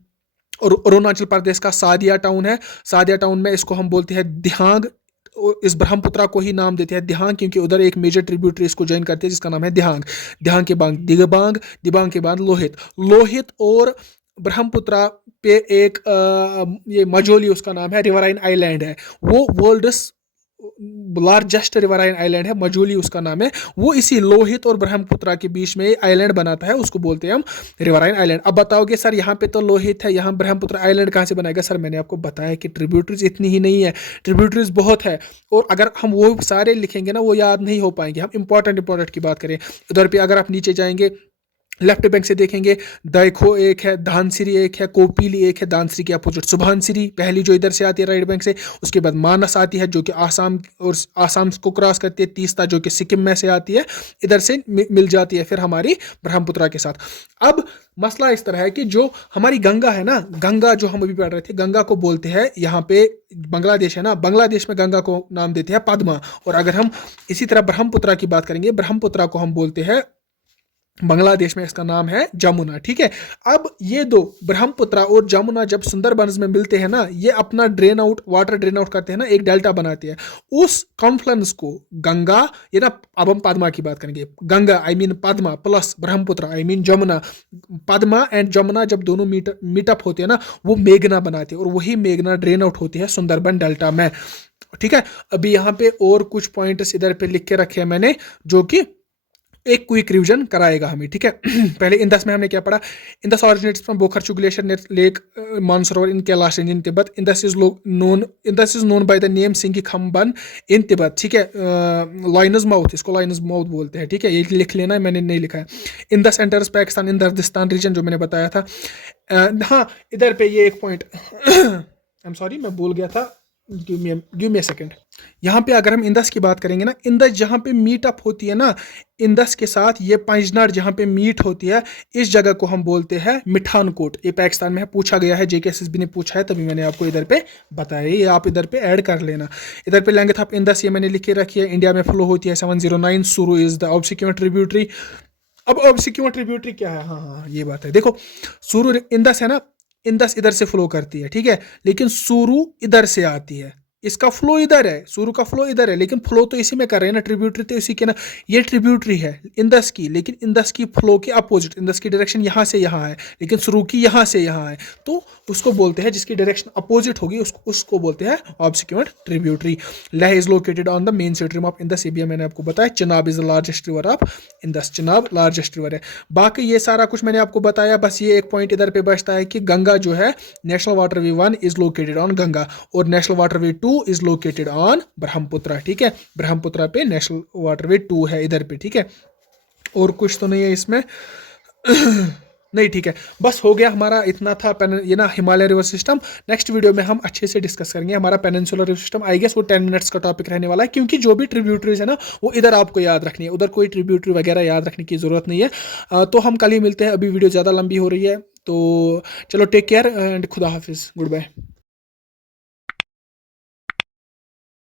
और अरुणाचल प्रदेश का सादिया टाउन है, सादिया टाउन में इसको हम बोलते हैं दिहांग। इस ब्रह्मपुत्र को ही नाम देते हैं दिहांग, क्योंकि उधर एक मेजर ट्रिब्यूटरी इसको ज्वाइन करती है जिसका नाम है दिहांग। दिहांग के बाद दिबांग, दिबांग के बाद लोहित। लोहित और ब्रह्मपुत्र पे एक ये मजोली उसका नाम है, रिवराइन आइलैंड है, वो वर्ल्ड्स लार्जेस्ट रिवराइन आइलैंड है, मजूली उसका नाम है। वो इसी लोहित और ब्रह्मपुत्र के बीच में आइलैंड बनाता है, उसको बोलते हैं हम रिवराइन आइलैंड। अब बताओगे सर यहाँ पे तो लोहित है, यहाँ ब्रह्मपुत्र आइलैंड कहाँ से बनाएगा सर, मैंने आपको बताया कि ट्रिब्यूटरीज इतनी ही नहीं है, ट्रिब्यूटरीज बहुत है, और अगर हम वो सारे लिखेंगे ना वो याद नहीं हो पाएंगे। हम इंपॉर्टेंट की बात करें, उधर पे अगर आप नीचे जाएंगे लेफ्ट बैंक से देखेंगे, दाइखो एक है, धानसिरी एक है, कोपिली एक है, दानसिरी के अपोजिट सुबहानसिरी पहली जो इधर से आती है राइट बैंक से। उसके बाद मानस आती है जो कि आसाम और आसाम को क्रॉस करती है। तीस्ता जो कि सिक्किम में से आती है, इधर से मिल जाती है फिर हमारी ब्रह्मपुत्र के साथ। अब मसला इस तरह है कि जो हमारी गंगा है ना, गंगा जो हम अभी पढ़ रहे थे, गंगा को बोलते हैं यहाँ पे, बांग्लादेश है ना, बांग्लादेश में गंगा को नाम देते हैं पद्मा। और अगर हम इसी तरह ब्रह्मपुत्र की बात करेंगे, ब्रह्मपुत्र को हम बोलते हैं बांग्लादेश में इसका नाम है जमुना। ठीक है, अब ये दो ब्रह्मपुत्र और जमुना जब सुंदरबंस में मिलते हैं ना, ये अपना वाटर ड्रेन आउट करते हैं ना, एक डेल्टा बनाते हैं। उस कॉन्फ्लुएंस को गंगा, ये ना अब हम पद्मा की बात करेंगे, Ganga I mean Padma plus Brahmaputra I mean Jamuna, Padma and Jamuna जब दोनों मीटअप होते हैं ना, वो मेघना बनाते हैं, और वही मेघना ड्रेन आउट होती है सुंदरबन डेल्टा में। ठीक है, अभी यहाँ पे और कुछ पॉइंट्स इधर पे लिख के रखे हैं मैंने, जो कि एक क्विक रिवीजन कराएगा हमें, ठीक है। पहले इंदस में हमने क्या पढ़ा, Indus originates from Bokharchu glacier lake Mansarovar in Kailash range in Tibet. Indus is known by the name Singi Khamban in Tibet, ठीक है। लाइनस माउथ, इसको लाइनस माउथ बोलते हैं, ठीक है, ये लिख लेना, मैंने नहीं लिखा है। इंदस एंटर्स पाकिस्तान इन दर्दिस्तान रीजन, जो मैंने बताया था। हाँ, इधर पे ये एक पॉइंट आई एम सॉरी, मैं भूल गया था, गिव मी अ सेकंड। यहाँ पे अगर हम इंदस की बात करेंगे ना, इंदस जहाँ पे मीट अप होती है ना, इंदस के साथ ये पंजनाड जहाँ पे मीट होती है, इस जगह को हम बोलते हैं मिठानकोट। ये पाकिस्तान में है, पूछा गया है, JKSSB ने पूछा है, तभी मैंने आपको इधर पे बताया, ये आप इधर पे ऐड कर लेना। इधर पे लेंगे ऑफ इंदस, ये मैंने लिखे रखी है, इंडिया में फ्लो होती है 709। सुरु इज द ऑब्सिक्वेंट ट्रिब्यूटरी। अब ऑब्सिक्वेंट ट्रिब्यूटरी क्या है, हाँ हाँ ये बात है, देखो सुरु इंदस है ना, इंदस इधर से फ्लो करती है, ठीक है, लेकिन सुरु इधर से आती है, इसका फ्लो इधर है, सुरु का फ्लो इधर है, लेकिन फ्लो तो इसी में कर रहे हैं ना, ट्रिब्यूटरी तो इसी के ना। ये ट्रिब्यूटरी है इंदस की, लेकिन इंदस की फ्लो के अपोजिट, इंदस की डायरेक्शन यहाँ से यहाँ है, लेकिन सुरु की यहाँ से यहाँ है, तो उसको बोलते हैं, जिसकी डायरेक्शन अपोजिट होगी उसको बोलते हैं obsequent tributary. Leh is located on the main stream of Indus, ये भी मैंने आपको बताया। Chenab is the largest river of Indus, Chenab largest river है। बाकी ये सारा कुछ मैंने आपको बताया, बस ये एक पॉइंट इधर पे बचता है कि गंगा जो है, national waterway 1 is located on Ganga, और national waterway 2 is located on Brahmaputra, ठीक है। ब्रह्मपुत्र पे नेशनल वाटर वे 2 है इधर पे, ठीक है। और कुछ तो नहीं है इसमें नहीं, ठीक है, बस हो गया हमारा, इतना था ये ना Himalaya river system. Next video में हम अच्छे से डिस्कस करेंगे हमारा peninsular river system. I guess वो 10 मिनट्स का टॉपिक रहने वाला है, क्योंकि जो भी ट्रिब्यूटरीज है ना, वो इधर आपको याद रखनी है, उधर कोई ट्रिब्यूटरी वगैरह याद रखने की जरूरत नहीं है। तो हम कल ही मिलते हैं, अभी वीडियो ज़्यादा लंबी हो रही है, तो चलो टेक केयर एंड खुदा हाफिज़, गुड बाय।